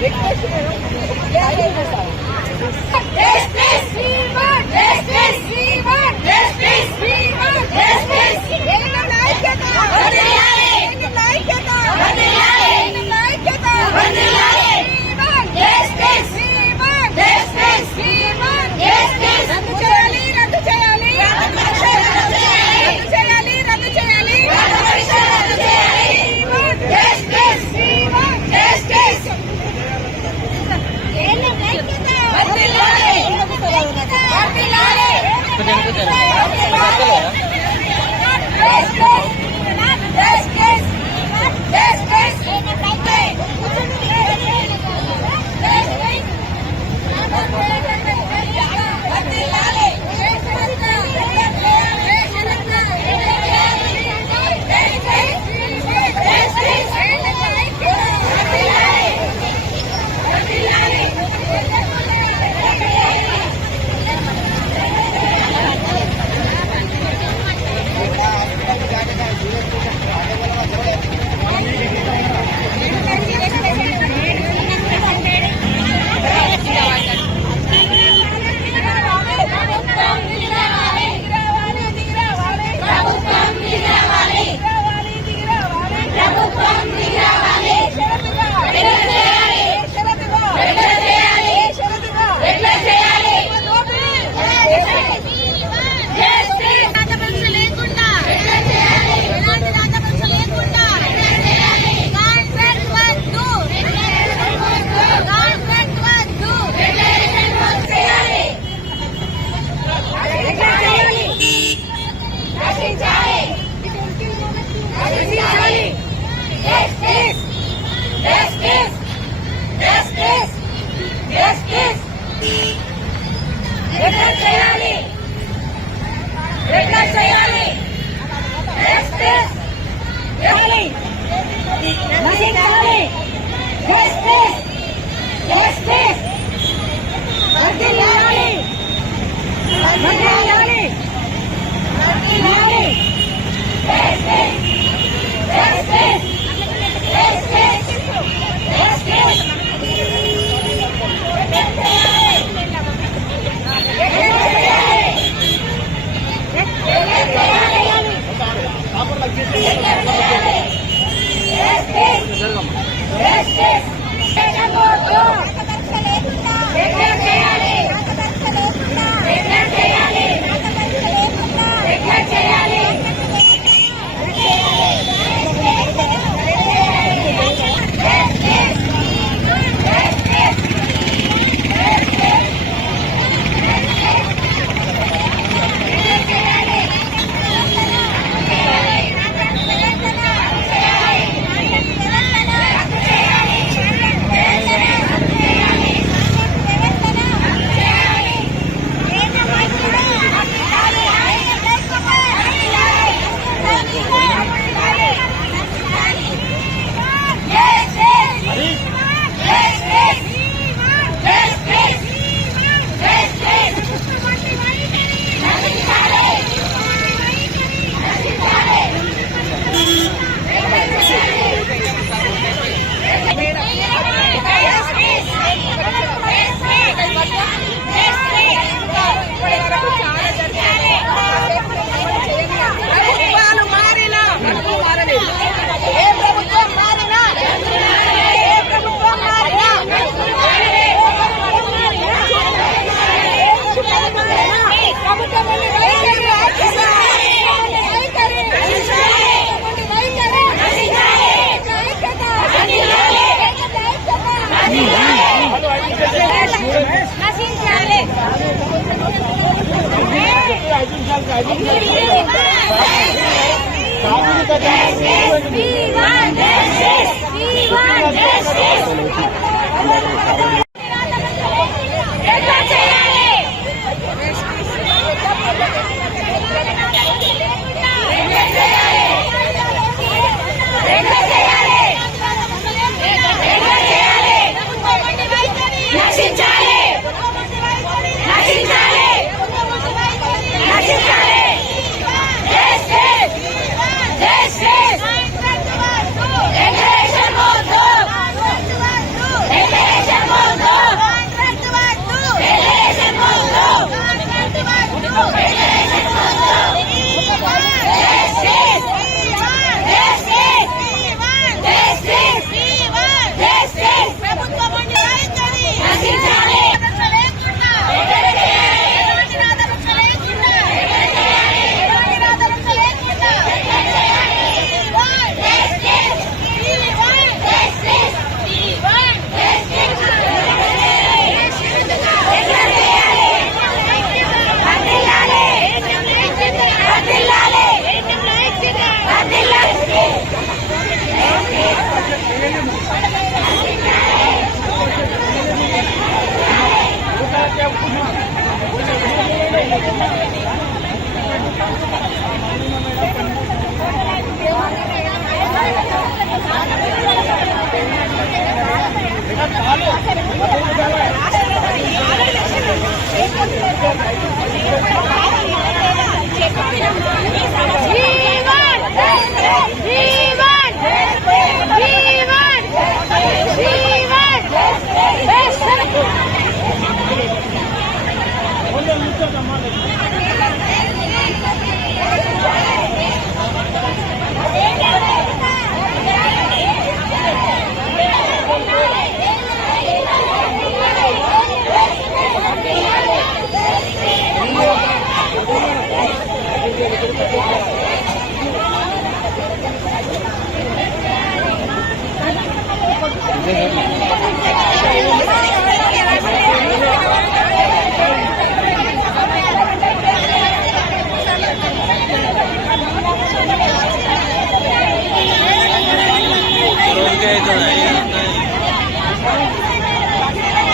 Yes,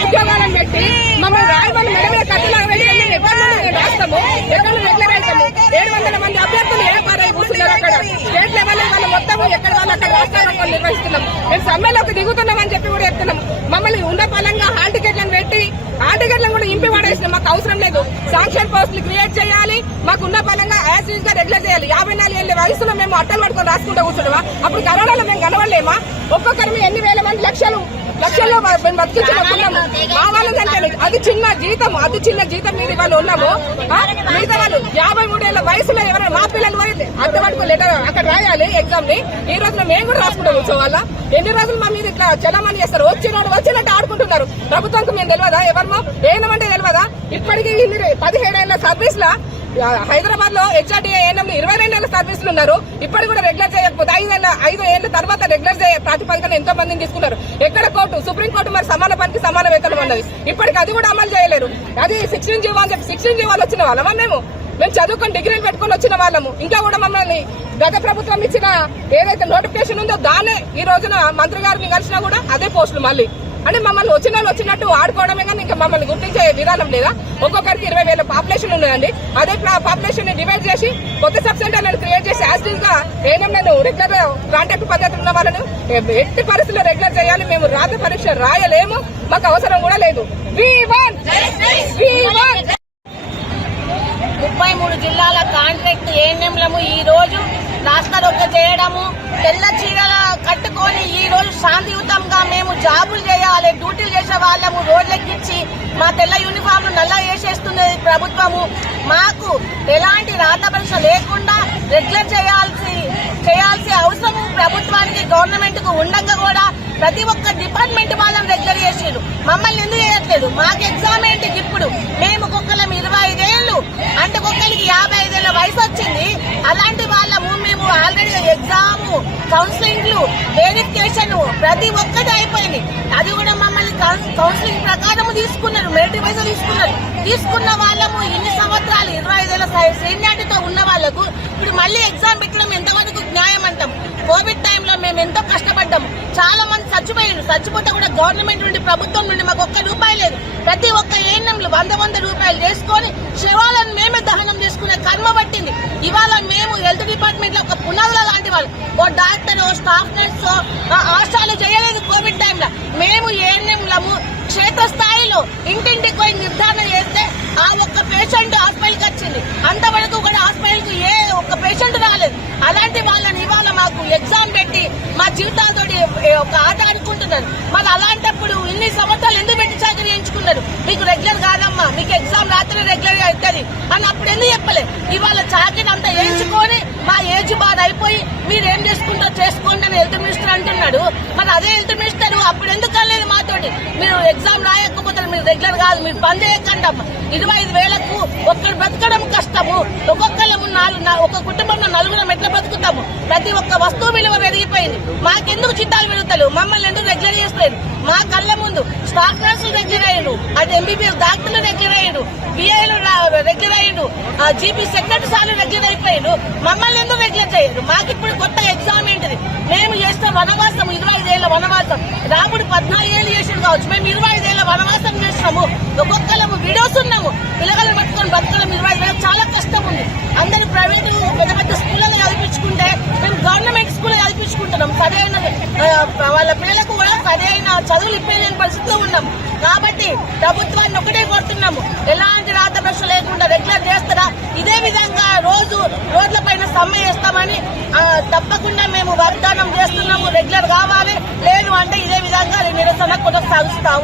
ఉద్యోగాలను పెట్టి మమ్మల్ని రాయమని మేడమే కట్టలాగా పెట్టి మేము ఎక్కడ రాస్తాము, ఎక్కడ రెగ్యులర్ అవుతాము. 700 మంది అభ్యర్థులు ఏర్పారై కూర్చున్నారు. అక్కడ స్టేట్ లెవెల్ వాళ్ళు మొత్తం ఎక్కడ వాళ్ళు అక్కడ రాష్ట్రాలను నిర్వహిస్తున్నాం. మేము సమ్మెలోకి దిగుతున్నామని చెప్పి కూడా చెప్తున్నాం. మమ్మల్ని ఉన్న పలంగా హాల్ టికెట్లను పెట్టి హాల్ టికెట్లను కూడా ఇంపి పడేసినాం. మాకు అవసరం లేదు, శాంక్షన్ పోస్టులు క్రియేట్ చేయాలి, మాకు ఉన్న పలంగా యాజ్ యూజ్ గా రెగ్యులర్ చేయాలి. 54 ఏళ్ల వయసులో మేము అట్టలు పట్టుకొని రాసుకుంటూ కూర్చున్నామా? అప్పుడు కరోనాలో మేము కనవలేమా? ఒక్కొక్కరి ఎన్ని వేల మంది లక్షల్లో బతికించుకున్నాము. మా వాళ్ళంటే అది చిన్న జీతం, అది చిన్న జీతం మీద వాళ్ళు ఉన్నాము. మిగతా వాళ్ళు 53 ఏళ్ల వయసులో ఎవరైనా మా పిల్లలు పోయి అర్థపడుకో లెటర్ అక్కడ రాయాలి ఎగ్జామ్ ని. ఈ రోజున మేము కూడా రాసుకుంటాం కూర్చోవాలా? ఎన్ని రోజులు మా మీద ఇట్లా చలమని చేస్తారు? వచ్చినట్టు ఆడుకుంటున్నారు. ప్రభుత్వానికి మేము తెలియదా? ఎవరిమో ఏనమంటే తెలియదా? ఇప్పటికీ 17 ఏళ్ల సర్వీస్ లా హైదరాబాద్ లో హెచ్ఆర్డీఏ ఏఎన్ఎం 22 ఏళ్ల సర్వీసులు ఉన్నారు. ఇప్పటి కూడా రెగ్యులర్ చేయకపోతే 5 ఏళ్ల తర్వాత రెగ్యులర్ ప్రాతిపదికన ఎంతో మందిని తీసుకున్నారు. ఎక్కడ కోర్టు? సుప్రీంకోర్టు మరి సమాన పనికి సమాన వేతనం అన్నది. ఇప్పటికి అది కూడా అమలు చేయలేరు. అది 16 జీవో అని చెప్పి 16 జీవోలు వచ్చిన వాళ్ళమా? మేము చదువుకొని డిగ్రీలు పెట్టుకుని వచ్చిన వాళ్ళము. ఇంకా కూడా మమ్మల్ని గత ప్రభుత్వం ఇచ్చిన ఏదైతే నోటిఫికేషన్ ఉందో దానే ఈ రోజున మంత్రి గారిని కలిసినా కూడా అదే పోస్టులు మళ్ళీ. అంటే మమ్మల్ని వచ్చినట్టు ఆడుకోవడమే కానీ ఇంకా మమ్మల్ని గుర్తించే విధానం లేదా? ఒక్కొక్కరికి 20,000 పాపులేషన్ ఉన్నాయండి. అదే పాపులేషన్ ని డివైడ్ చేసి కొత్త సబ్ సెంటర్ క్రియేట్ చేసి యాక్టివ్ గా ఏఎన్ఎంలను రెగ్యులర్ కాంటాక్ట్ పద్ధతి ఉన్న వాళ్ళను ఎట్టి పరిస్థితుల్లో రెగ్యులర్ చేయాలి. మేము రాత పరీక్ష రాయలేము, మాకు అవసరం కూడా లేదు. 33 జిల్లాల కాంట్రాక్ట్ ఏఎన్ఎంలము ఈ రోజు రాస్తారోక చేయడము, తెల్ల చీరల కట్టుకొని ఈ రోజు శాంతియుతంగా మేము జాబులు చేయాలి, డ్యూటీలు చేసే వాళ్ళము రోడ్లెక్కించి మా తెల్ల యూనిఫామ్ నల్ల వేసేస్తుంది ప్రభుత్వము. మాకు ఎలాంటి రాత పరీక్ష లేకుండా రెగ్యులర్ చేయాల్సి అవసరం ప్రభుత్వానికి గవర్నమెంట్ కు ఉండగా కూడా ప్రతి ఒక్క డిపార్ట్మెంట్ వాళ్ళని రెగ్యులర్ చేసేది. మమ్మల్ని ఎందుకు చేయట్లేదు? మాకు ఎగ్జామ్ ఏంటి ఇప్పుడు? మేము ఒక్కొక్కరం 25 ఏళ్లు అంటే ఒక్కరికి 55 ఏళ్ల వయసు వచ్చింది. అలాంటి వాళ్ళము మేము ఆల్రెడీ ఎగ్జామ్, కౌన్సిలింగ్లు, వెరిఫికేషన్ ప్రతి ఒక్కటి అయిపోయింది. అది కూడా మమ్మల్ని కౌన్సిలింగ్ ప్రకారం తీసుకున్నారు, మెరిట్ వైజ్ తీసుకున్న వాళ్ళము ఇన్ని సంవత్సరాలు 25 ఏళ్ల సీనియారిటీతో ఉన్న వాళ్లకు ఇప్పుడు మళ్ళీ ఎగ్జామ్ పెట్టడం ఎంతవరకు న్యాయం అంటాం? కోవిడ్ టైంలో మేము ఎంతో కష్టపడ్డాము. చాలా మంది చచ్చిపోతే కూడా గవర్నమెంట్ నుండి, ప్రభుత్వం నుండి మాకు ₹1 లేదు. ప్రతి ఒక్క ఏఎన్ఎంలు 100 రూపాయలు చేసుకుని శవాలను మేమే దహనం చేసుకునే కర్మ పట్టింది. ఇవాళ మేము హెల్త్ డిపార్ట్మెంట్ లో ఒక పునాదుల లాంటి వాళ్ళు, ఓ డాక్టర్, స్టాఫ్ నర్స్, ఆశాలు చేయలేదు కోవిడ్ టైంలో. మేము ఏఎన్ఎంలము క్షేత్రస్థాయిలో ఇంటింటికి పోయి నిర్ధారణ చేస్తే ఆ ఒక్క పేషెంట్ హాస్పిటల్కి వచ్చింది. అంతవరకు కూడా హాస్పిటల్కి ఏ ఒక్క పేషెంట్ రాలేదు. అలాంటి వాళ్ళని ఇవాళ మాకు ఎగ్జామ్ పెట్టి మా జీవితాలతో ఒక ఆట ఆడుకుంటున్నారు. మరి అలాంటప్పుడు ఇన్ని సంవత్సరాలు ఎందుకు పెట్టి చాకరీ చేయించుకున్నారు? మీకు రెగ్యులర్ కాదమ్మా, మీకు ఎగ్జామ్ రాత్రి రెగ్యులర్ గా అవుతుంది అని అప్పుడు ఎందుకు చెప్పలేదు? ఇవాళ చాకరీ అంతా వేయించుకొని మా ఏజ్ బాధ అయిపోయి మీరేం చేసుకుంటారో చేసుకోండి అని హెల్త్ మినిస్టర్ అంటున్నాడు. మరి అదే హెల్త్ మినిస్టర్ అప్పుడు ఎందుకు అనలేదు మాతోటి? మీరు ఎగ్జామ్ రాయకపోతే మీరు రెగ్యులర్ కాదు, మీరు పని చేయకండి అమ్మా. 25,000కు ఒక్కరు బ్రతకడం కష్టము. ఒక కుటుంబంలో 4 ఎట్లా బ్రతుకుతాము? ప్రతి ఒక్క వస్తువు విలువ పెరిగిపోయింది. మాకెందుకు చిట్టాలు పెరుగుతారు? మమ్మల్ని ఎందుకు రెగ్యులర్ చేస్తలేదు? మా కళ్ళ ముందు స్టాఫ్ నర్సులు రెగ్యులర్ అయ్యారు, అది ఎంబీబీఎస్ డాక్టర్లు రెగ్యులర్ అయ్యారు, బిఐలు రెగ్యులర్ అయ్యారు, జీపీ సెక్రటరీ సార్లు రెగ్యులర్ అయిపోయారు. మమ్మల్ని ఎందుకు రెగ్యులర్ చేయరు? మాకు ఇప్పుడు కొత్త ఎగ్జామ్ ఏంటిది? మేము చేస్తాం వనవాసం, 25 ఏళ్ల వనవాసం. రాముడు 14 ఏళ్ళు చేసాడు కావచ్చు, మేము 25 ఏళ్ల వనవాసం చేస్తున్నాము. ఒక్కొక్కరు వీడియోస్ ఉన్నాము. పిల్లలను పట్టుకొని బతకడం 25 ఏళ్ళు చాలా కష్టం ఉంది. అందరూ ప్రైవేట్ పెద్ద స్కూళ్ళని చదివించుకుంటే మేము గవర్నమెంట్ స్కూల్ చదివించుకుంటున్నాం. సరైన వాళ్ళ పిల్లలకు కూడా సరైన చదువులు ఇప్పలేని పరిస్థితి చేస్తూ ఉన్నాం. కాబట్టి ప్రభుత్వాన్ని ఒకటే కోరుతున్నాము, ఎలాంటి రాతభ్రష లేకుండా రెగ్యులర్ చేస్తారా, ఇదే విధంగా రోజు రోడ్ల పైన సమ్మె చేస్తామని తప్పకుండా మేము వాగ్దానం చేస్తున్నాము. రెగ్యులర్ కావాలి, లేదు అంటే ఇదే విధంగా నిరసన కొనసాగిస్తాము.